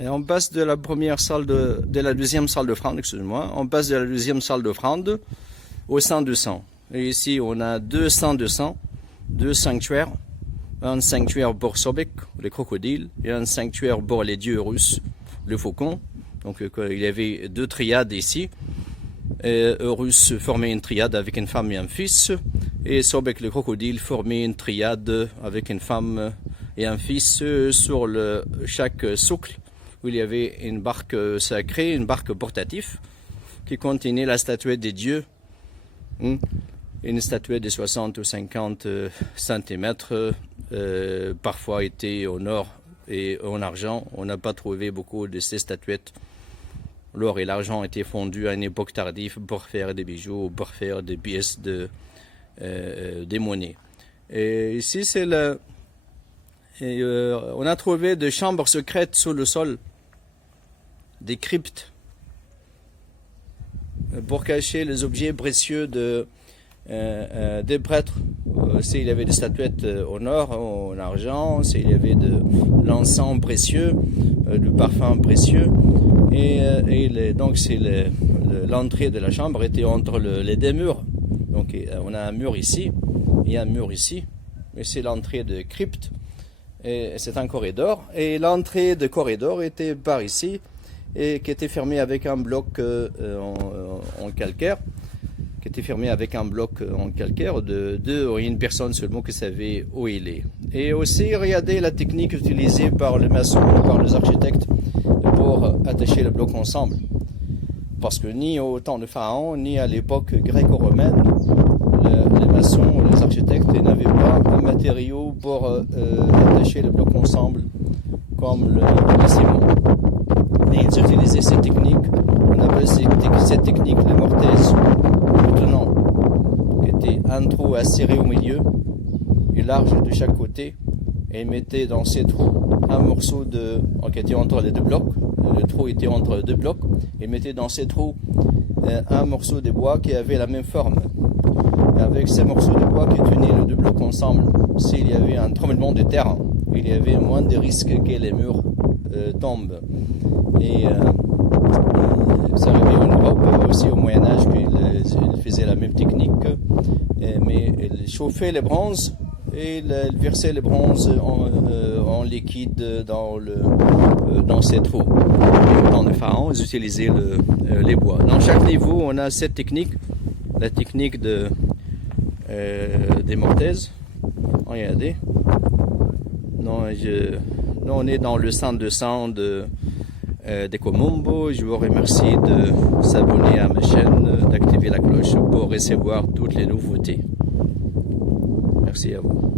Et on passe de la première salle de la deuxième salle d'offrande, excusez-moi. On passe de la deuxième salle d'offrande au sang de sang. Et ici, on a deux sangs de sang, deux sanctuaires. Un sanctuaire pour Sobek, les crocodiles, et un sanctuaire pour les dieux russes, le faucon. Donc il y avait deux triades ici. Et Horus formait une triade avec une femme et un fils. Et Sobek, le crocodile, formait une triade avec une femme et un fils sur chaque socle, où il y avait une barque sacrée, une barque portative, qui contenait la statuette des dieux. Une statuette de 60 ou 50 cm, parfois était en or et en argent. On n'a pas trouvé beaucoup de ces statuettes. L'or et l'argent étaient fondus à une époque tardive pour faire des bijoux, pour faire des pièces des monnaies. Et ici, c'est on a trouvé des chambres secrètes sous le sol, des cryptes, pour cacher les objets précieux des prêtres. S'il y avait des statuettes en or, en argent, s'il y avait de l'encens précieux, du parfum précieux. Donc l'entrée de la chambre était entre les deux murs. Donc on a un mur ici et un mur ici. Et c'est l'entrée de crypte. Et c'est un corridor. Et l'entrée de corridor était par ici, et qui était fermée avec un bloc en calcaire. Qui était fermé avec un bloc en calcaire de une personne seulement qui savait où il est. Et aussi, regardez la technique utilisée par les maçons, par les architectes pour attacher le bloc ensemble. Parce que ni au temps de Pharaon, ni à l'époque gréco-romaine, les maçons, les architectes n'avaient pas un matériau pour attacher le bloc ensemble comme le ciment. Et ils utilisaient cette technique. On appelle cette technique les mortaises. Tenant, qui était un trou acéré au milieu et large de chaque côté, et mettait dans ces trous un morceau qui était entre les deux blocs. Le trou était entre deux blocs, et mettait dans ces trous un morceau de bois qui avait la même forme. Et avec ces morceaux de bois qui tenaient les deux blocs ensemble, s'il y avait un tremblement de terre, il y avait moins de risques que les murs tombent. Et ça arrivait en Europe, aussi au Moyen-Âge, qu'ils faisaient la même technique, mais ils chauffaient les bronzes et ils versaient les bronzes en liquide dans ces trous. Et dans le pharaon, ils utilisaient les bois. Dans chaque niveau, on a cette technique, la technique des mortaises. Regardez. Non, on est dans le centre de sang des Komombo. Je vous remercie de s'abonner à ma chaîne, d'activer la cloche pour recevoir toutes les nouveautés. Merci à vous.